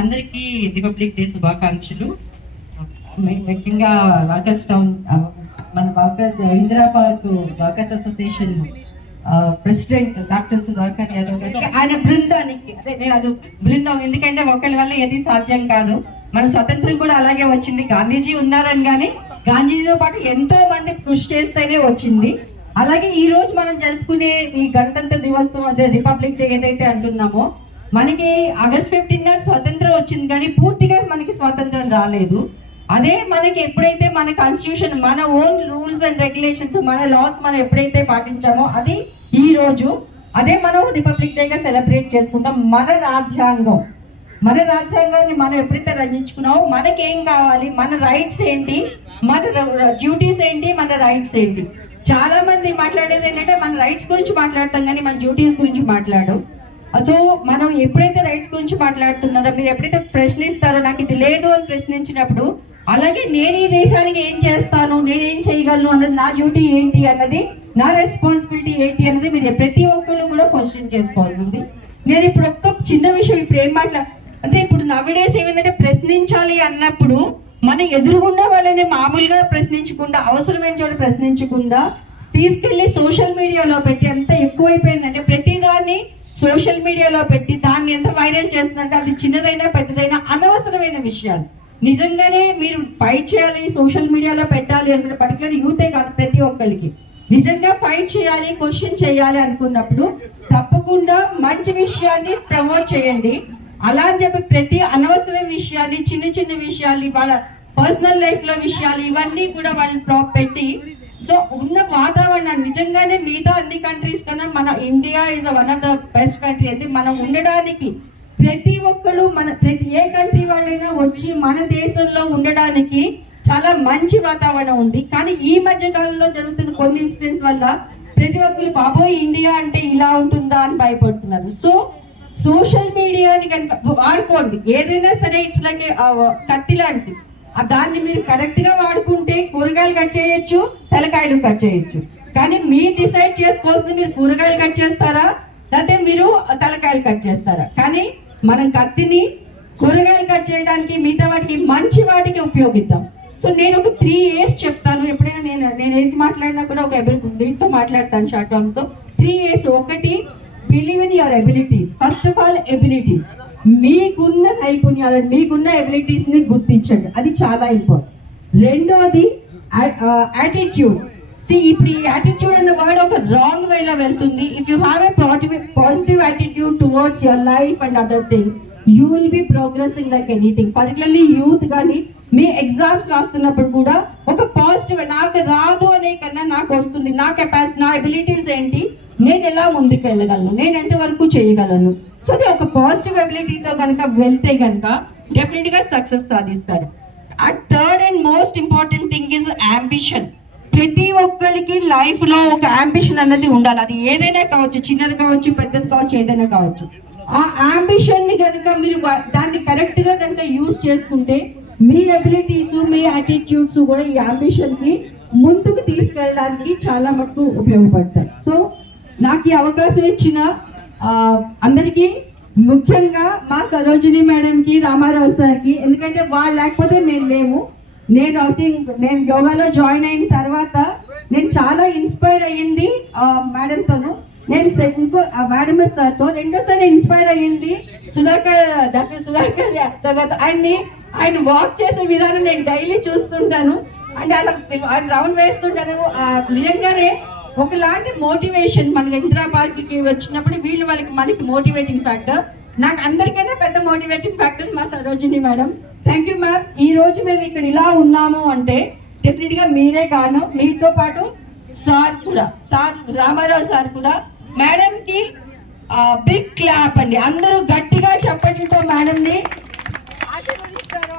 అందరికీ republic day శుభాకాంక్షలు. ముఖ్యంగా వాకర్స్ టౌన్ మన walkers Hyderabad walkers association president doctor Sudhakar Yadav గారికి, ఆయన బృందానికి, అదే నేను అది బృందం, ఎందుకంటే ఒకరి వల్ల ఏది సాధ్యం కాదు. మన స్వతంత్రం కూడా అలాగే వచ్చింది. గాంధీజీ ఉన్నారని కానీ గాంధీజీతో పాటు ఎంతో మంది కృషి చేస్తేనే వచ్చింది. అలాగే ఈ రోజు మనం జరుపుకునే ఈ గణతంత్ర దివోత్సవం, అదే రిపబ్లిక్ డే ఏదైతే అంటున్నామో, మనకి ఆగస్ట్ 15 నాడు స్వాతంత్రం వచ్చింది కానీ పూర్తిగా మనకి స్వాతంత్రం రాలేదు. అదే మనకి ఎప్పుడైతే మన కాన్స్టిట్యూషన్, మన ఓన్ రూల్స్ అండ్ రెగ్యులేషన్స్, మన లాస్ మనం ఎప్పుడైతే పాటించామో అది ఈ రోజు, అదే మనం రిపబ్లిక్ డేగా సెలబ్రేట్ చేసుకుంటాం. మన రాజ్యాంగాన్ని మనం ఎప్పుడైతే రచించుకున్నామో మనకేం కావాలి, మన రైట్స్ ఏంటి, మన డ్యూటీస్ ఏంటి, మన రైట్స్ ఏంటి. చాలా మంది మాట్లాడేది ఏంటంటే మన రైట్స్ గురించి మాట్లాడతాం కానీ మన డ్యూటీస్ గురించి మాట్లాడడం. సో మనం ఎప్పుడైతే రైట్స్ గురించి మాట్లాడుతున్నారో, మీరు ఎప్పుడైతే ప్రశ్నిస్తారో, నాకు ఇది లేదు అని ప్రశ్నించినప్పుడు, అలాగే నేను ఈ దేశానికి ఏం చేస్తాను, నేనేం చేయగలను అన్నది, నా డ్యూటీ ఏంటి అన్నది, నా రెస్పాన్సిబిలిటీ ఏంటి అన్నది మీరు ప్రతి ఒక్కరు కూడా క్వశ్చన్ చేసుకోవాల్సింది. నేను ఇప్పుడు ఒక్క చిన్న విషయం, ఇప్పుడు ఏం అంటే ఇప్పుడు నవ్విడేస్ ఏమైందంటే ప్రశ్నించాలి అన్నప్పుడు మన ఎదురుగుండా వాళ్ళని మామూలుగా ప్రశ్నించకుండా, అవసరమైన చోట ప్రశ్నించకుండా తీసుకెళ్లి సోషల్ మీడియాలో పెట్టి ఎంత ఎక్కువైపోయిందంటే ప్రతిదాన్ని సోషల్ మీడియాలో పెట్టి దాన్ని ఎంత వైరల్ చేస్తుందంటే, అది చిన్నదైనా పెద్దదైనా అనవసరమైన విషయాలు. నిజంగానే మీరు ఫైట్ చేయాలి, సోషల్ మీడియాలో పెట్టాలి అనుకుంటే, పర్టికులర్ యూతే కాదు, ప్రతి ఒక్కరికి నిజంగా ఫైట్ చేయాలి, క్వశ్చన్ చేయాలి అనుకున్నప్పుడు తప్పకుండా మంచి విషయాన్ని ప్రమోట్ చేయండి. అలా అని చెప్పి ప్రతి అనవసర విషయాన్ని, చిన్న చిన్న విషయాలు, వాళ్ళ పర్సనల్ లైఫ్ లో విషయాలు, ఇవన్నీ కూడా వాళ్ళని పెట్టి, సో ఉన్న వాతావరణాన్ని నిజంగానే మిగతా అన్ని కంట్రీస్ కన్నా మన India is one of the best country. అయితే మనం ఉండడానికి ప్రతి ఒక్కరు, ప్రతి ఏ కంట్రీ వాళ్ళైనా వచ్చి మన దేశంలో ఉండడానికి చాలా మంచి వాతావరణం ఉంది. కానీ ఈ మధ్య కాలంలో జరుగుతున్న కొన్ని ఇన్సిడెంట్స్ వల్ల ప్రతి ఒక్కరు బాబోయ్ ఇండియా అంటే ఇలా ఉంటుందా అని భయపడుతున్నారు. సో సోషల్ మీడియాని కనుక వాడుకోండి, ఏదైనా సరే ఇట్స్ లైక్ కత్తి లాంటి, దాన్ని మీరు కరెక్ట్ గా వాడుకుంటే కూరగాయలు కట్ చేయొచ్చు, తలకాయలు కట్ చేయొచ్చు. కానీ మీరు డిసైడ్ చేసుకోవాల్సింది, మీరు కూరగాయలు కట్ చేస్తారా లేకపోతే మీరు తలకాయలు కట్ చేస్తారా. కానీ మనం కత్తిని కూరగాయలు కట్ చేయడానికి, మిగతా వాటికి మంచి వాటికి ఉపయోగిద్దాం. సో నేను ఒక 3 A's చెప్తాను. ఎప్పుడైనా నేను ఏది మాట్లాడినా కూడా ఒక దీంతో మాట్లాడతాను షార్ట్ ఫామ్ తో. 3 A's. ఒకటి, believe in your abilities. First of all abilities, మీకున్న నైపుణ్యాలను, మీకున్న ఎబిలిటీస్ ని గుర్తించండి, అది చాలా ఇంపార్టెంట్. రెండోది యాటిట్యూడ్. ఇప్పుడు ఈ యాటిట్యూడ్ అన్న వర్డ్ ఒక రాంగ్ వేలో వెళ్తుంది. If you have a positive attitude towards your life and other thing, you will be progressing like anything. Particularly youth కానీ మీ ఎగ్జామ్స్ రాస్తున్నప్పుడు కూడా ఒక పాజిటివ్, నాకు రాదు అనే కన్నా నాకు వస్తుంది, నా కెపాసిటీ, నా ఎబిలిటీస్ ఏంటి, నేను ఎలా ముందుకు వెళ్ళగలను, నేను ఎంతవరకు చేయగలను. సో ఒక పాజిటివ్ ఎబిలిటీతో కనుక వెళ్తే కనుక డెఫినెట్ గా సక్సెస్ సాధిస్తారు. Third and most important thing is ambition. ప్రతి ఒక్కరికి లైఫ్ లో ఒక అంబిషన్ అన్నది ఉండాలి. అది ఏదైనా కావచ్చు, చిన్నది కావచ్చు, పెద్దది కావచ్చు, ఏదైనా కావచ్చు. ఆ అంబిషన్ ని కనుక మీరు దాన్ని కరెక్ట్ గా కనుక యూజ్ చేసుకుంటే మీ ఎబిలిటీస్, మీ యాటిట్యూడ్స్ కూడా ఈ అంబిషన్ కి ముందుకు తీసుకెళ్ళడానికి చాలా మటుకు ఉపయోగపడతాయి. సో నాకు ఈ అవకాశం ఇచ్చిన అందరికీ, ముఖ్యంగా మా సరోజిని మేడంకి, రామారావు సార్కి, ఎందుకంటే వాళ్ళు లేకపోతే మేము లేము. నేను యోగాలో జాయిన్ అయిన తర్వాత నేను చాలా ఇన్స్పైర్ అయ్యింది మేడంతోను. నేను ఇంకో మేడం సార్తో రెండోసారి ఇన్స్పైర్ అయ్యింది డాక్టర్ సుధాకర్ యాదవ్. ఆయన వాక్ చేసే విధానం నేను డైలీ చూస్తుంటాను. అండ్ అలా రౌండ్ వేస్తుంటాను. నిజంగానే ఒకలాంటి మోటివేషన్ మనకి హైదరాబాద్కి వచ్చినప్పుడు మనకి మోటివేటింగ్ ఫ్యాక్టర్. నాకు అందరికైనా పెద్ద మోటివేటింగ్ ఫ్యాక్టర్ మా Sarojini madam. Thank you ma'am. ఈ రోజు మేము ఇక్కడ ఇలా ఉన్నాము అంటే డెఫినెట్ గా మీరే కాను, మీతో పాటు సార్ కూడా, రామారావు సార్ కూడా. మేడం కి బిగ్ క్లాప్ అండి, అందరూ గట్టిగా చప్పట్లతో మేడం ని ఆశీర్వదిస్తారు.